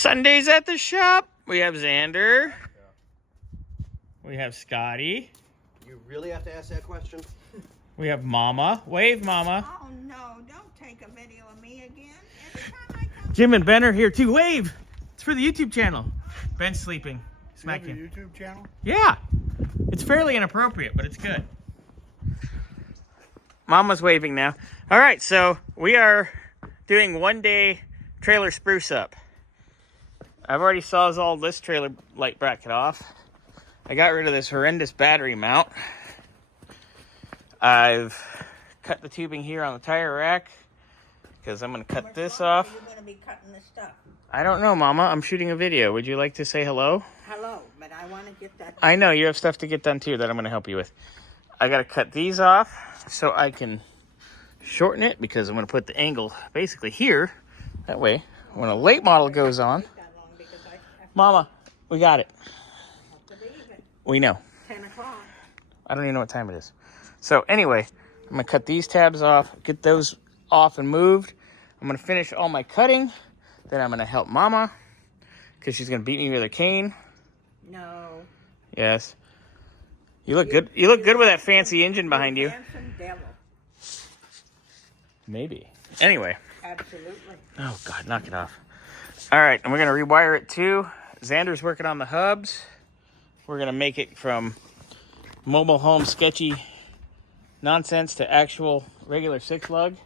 Sundays at the shop. We have Xander. We have Scotty. You really have to ask that question? We have Mama. Wave, Mama. Oh no, don't take a video of me again. Every time I come. Jim and Ben are here too. Wave. It's for the YouTube channel. Ben's sleeping. Smack You him. have a YouTube channel? Yeah. It's fairly inappropriate, but it's good. Mama's waving now. All right, so we are doing 1 day trailer spruce up. I've already sawzalled this trailer light bracket off. I got rid of this horrendous battery mount. I've cut the tubing here on the tire rack because I'm going to cut this off. You're going to be cutting this stuff. I don't know, Mama. I'm shooting a video. Would you like to say hello? Hello, but I want to get that. I know you have stuff to get done too that I'm going to help you with. I got to cut these off so I can shorten it because I'm going to put the angle basically here. That way, when a late model goes on, Mama, we got it. We know. 10 o'clock. I don't even know what time it is. So anyway, I'm going to cut these tabs off, get those off and moved. I'm going to finish all my cutting. Then I'm going to help Mama because she's going to beat me with a cane. No. Yes. You look good. You look good with that fancy engine behind you. Handsome devil. Maybe. Anyway. Absolutely. Oh, God, knock it off. All right, and we're going to rewire it too. Xander's working on the hubs. We're going to make it from mobile home sketchy nonsense to actual regular 6-lug.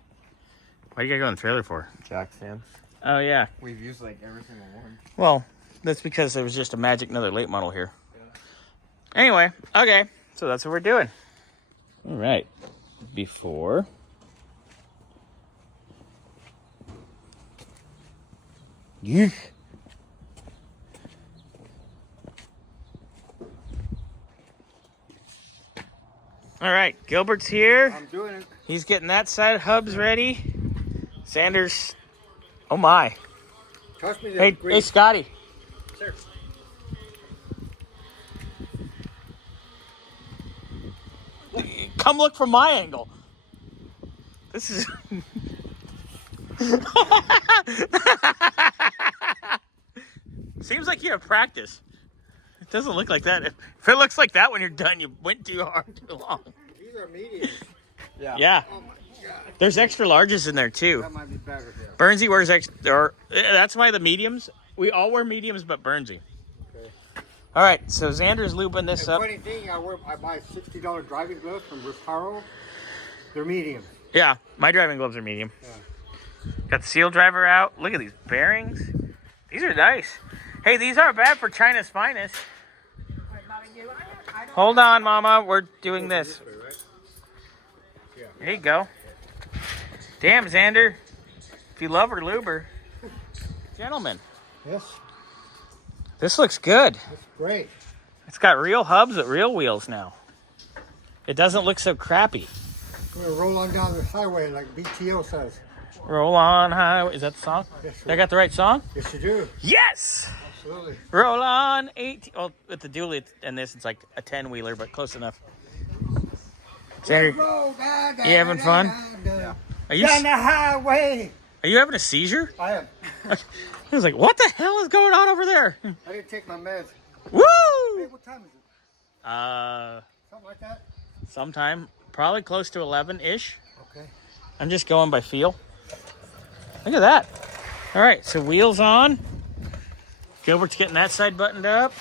Why do you got to go in the trailer for? Jack fan. Oh, yeah. We've used like every single one. Well, that's because there was just a magic another late model here. Yeah. Anyway, okay. So that's what we're doing. All right. Before. Yeah. All right, Gilbert's here. I'm doing it. He's getting that side hubs ready. Sanders. Oh my. Trust me. Hey, Scotty. Sir. Come look from my angle. This is. Seems like you have practice. It doesn't look like that. If it looks like that when you're done, you went too hard too long. These are mediums. Yeah. Yeah. Oh my God. There's extra larges in there too. That might be better. Yeah. Burnsy wears extra. Or that's why the mediums. We all wear mediums, but Burnsy. Okay. All right. So Xander's lubing this up. Funny thing, I buy $60 driving gloves from Riparo. They're medium. Yeah, my driving gloves are medium. Yeah. Got the seal driver out. Look at these bearings. These are nice. Hey, these aren't bad for China's finest. Hold on, Mama. We're doing this. There you go. Damn, Xander. If you love her, lube her. Gentlemen, Yes, this looks good. that's great. It's got real hubs with real wheels now. It doesn't look so crappy. I'm gonna roll on down the highway like BTO says. Roll on highway. Is that the song? Yes, Did I got the right song? Yes, you do. Yes! Absolutely. Roll on 18. Well, with the dually and this, it's like a 10-wheeler, but close enough. Xander, you having fun? Yeah. Are you, Down the highway. are you having a seizure? I am. I was like, what the hell is going on over there? I didn't take my meds. Hey, Woo! what time is it? Something like that? Sometime, probably close to 11-ish. Okay. I'm just going by feel. Look at that. All right, so wheels on. Gilbert's getting that side buttoned up.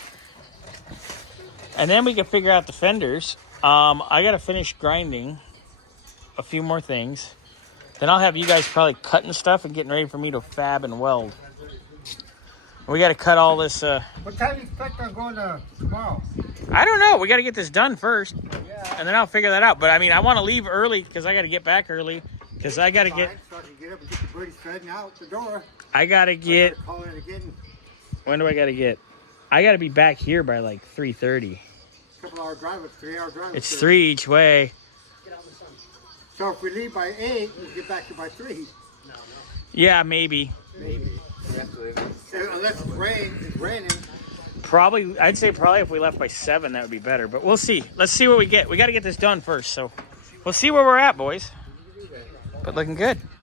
And then we can figure out the fenders. I got to finish grinding a few more things. Then I'll have you guys probably cutting stuff and getting ready for me to fab and weld. We got to cut all this. What time do you expect on going tomorrow? I don't know. We got to get this done first. Yeah. And then I'll figure that out. But I mean, I want to leave early because I got to get back early. Because I got to get. So I can get up and get the birdies fed and out the door. I got to get. Call it again. When do I got to get? I got to be back here by like 3:30. Couple-hour drive, it's 3-hour drive. It's 3 each way. So if we leave by 8, we'll get back here by 3. Yeah, maybe. Maybe. Unless it's raining. Probably, I'd say probably if we left by 7, that would be better. But we'll see. Let's see what we get. We got to get this done first. So we'll see where we're at, boys. But looking good.